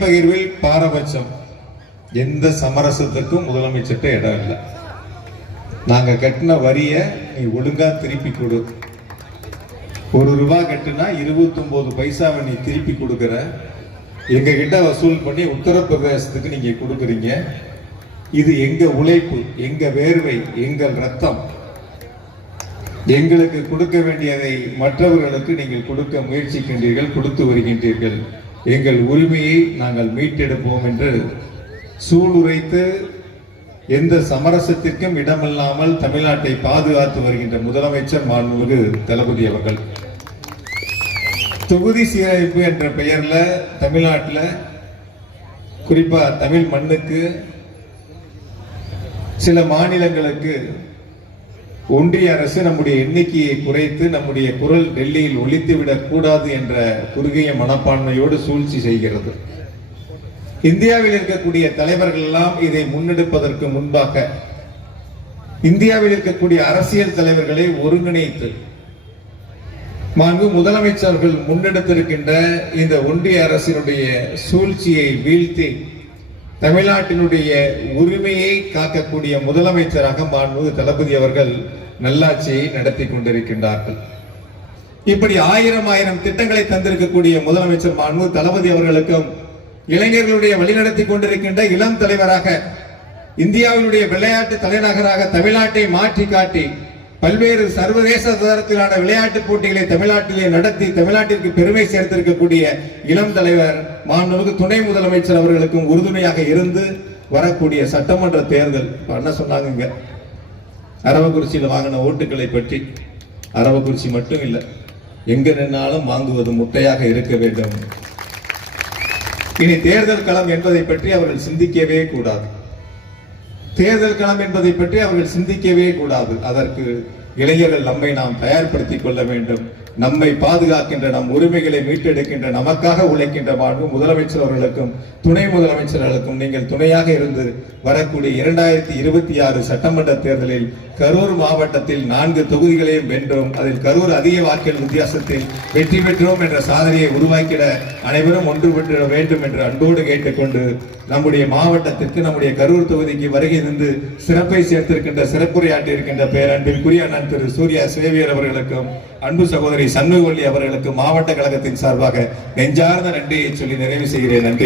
பகிர்வில் பாரபட்சம் எந்த சமரசத்துக்கும் முதலமைச்சர்கிட்ட இடம் இல்லை. நாங்க கட்டின வரிய நீ ஒழுங்கா திருப்பி கொடு. ₹1 கட்டுனா 29 பைசாவை நீ திருப்பி கொடுக்கிற. எங்க கிட்ட வசூல் பண்ணி உத்தரப்பிரதேசத்துக்கு நீங்க கொடுக்குறீங்க. இது எங்க உழைப்பு, எங்க வேர்வை, எங்கள் ரத்தம். எங்களுக்கு கொடுக்க வேண்டியதை மற்றவர்களுக்கு நீங்கள் கொடுக்க முயற்சிக்கின்றீர்கள், கொடுத்து வருகின்றீர்கள். எங்கள் உரிமையை நாங்கள் மீட்டெடுப்போம் என்று சூளுரைத்து எந்த சமரசத்திற்கும் இடமில்லாமல் தமிழ்நாட்டை பாதுகாத்து வருகின்ற முதலமைச்சர் மாண்புமிகு தளபதி அவர்கள் தொகுதி சீரமைப்பு என்ற பெயர்ல தமிழ்நாட்டில் குறிப்பா தமிழ் மண்ணுக்கு சில மாநிலங்களுக்கு ஒன்றிய அரசு நம்முடைய எண்ணிக்கையை குறைத்து நம்முடைய குரல் டெல்லியில் ஒலித்துவிடக் கூடாது என்ற குறுகிய மனப்பான்மையோடு சூழ்ச்சி செய்கிறது. இந்தியாவில் இருக்கக்கூடிய தலைவர்கள் எல்லாம் இதை முன்னெடுப்பதற்கு முன்பாக இந்தியாவில் இருக்கக்கூடிய அரசியல் தலைவர்களை ஒருங்கிணைத்து மாண்பு முதலமைச்சர்கள் முன்னெடுத்திருக்கின்ற இந்த ஒன்றிய அரசினுடைய சூழ்ச்சியை வீழ்த்தி தமிழ்நாட்டினுடைய உரிமையை காக்கக்கூடிய முதலமைச்சராக மாண்பு தளபதி அவர்கள் நல்லாட்சியை நடத்தி கொண்டிருக்கின்றார்கள். இப்படி ஆயிரம் திட்டங்களை தந்திருக்கக்கூடிய முதலமைச்சர் மாண்பு தளபதி அவர்களுக்கும் இளைஞர்களுடைய வழிநடத்தி கொண்டிருக்கின்ற இளம் தலைவராக இந்தியாவினுடைய விளையாட்டு தலைநகராக தமிழ்நாட்டை மாற்றி காட்டி பல்வேறு சர்வதேச தரத்திலான விளையாட்டு போட்டிகளை தமிழ்நாட்டிலே நடத்தி தமிழ்நாட்டிற்கு பெருமை சேர்த்திருக்கக்கூடிய இளம் தலைவர் மாண்புமிகு துணை முதலமைச்சர் அவர்களுக்கும் உறுதுணையாக இருந்து வரக்கூடிய சட்டமன்ற தேர்தல் என்ன சொன்னாங்க, அரவக்குறிச்சியில் வாங்கின ஓட்டுகளை பற்றி. அரவக்குறிச்சி மட்டும் இல்லை, எங்க நின்னாலும் வாங்குவது முட்டையாக இருக்க வேண்டும். இனி தேர்தல் களம் என்பதை பற்றி அவர்கள் சிந்திக்கவே கூடாது. தேர்தல் களம் என்பதை பற்றி அவர்கள் சிந்திக்கவே கூடாது. அதற்கு இளைஞர்கள் நம்மை நாம் தயார்படுத்திக் கொள்ள வேண்டும். நம்மை பாதுகாக்கின்ற, நம் உரிமைகளை மீட்டெடுக்கின்ற, நமக்காக உழைக்கின்ற மாண்பு முதலமைச்சர் அவர்களுக்கும் துணை முதலமைச்சர்களுக்கும் நீங்கள் துணையாக இருந்து வரக்கூடிய 2026 சட்டமன்ற தேர்தலில் கரூர் மாவட்டத்தில் 4 தொகுதிகளையும் வென்றோம். அதில் கரூர் அதிக வாக்குகள் வித்தியாசத்தில் வெற்றி பெற்றோம் என்ற சாதனையை உருவாக்கிட அனைவரும் ஒன்றுபட்டு வேண்டும் என்று அன்போடு கேட்டுக்கொண்டு நம்முடைய மாவட்டத்திற்கு, நம்முடைய கரூர் தொகுதிக்கு வருகை இருந்து சிறப்பை சேர்த்திருக்கின்ற, சிறப்புரையாற்றி இருக்கின்ற பேரன்பிற்குரிய அண்ணன் திரு சூர்யா சேவியர் அவர்களுக்கும் அன்பு சகோதரி சண்முகவல்லி அவர்களுக்கு மாவட்ட கழகத்தின் சார்பாக நெஞ்சார்ந்த நன்றியை சொல்லி நிறைவு செய்கிறேன். நன்றி.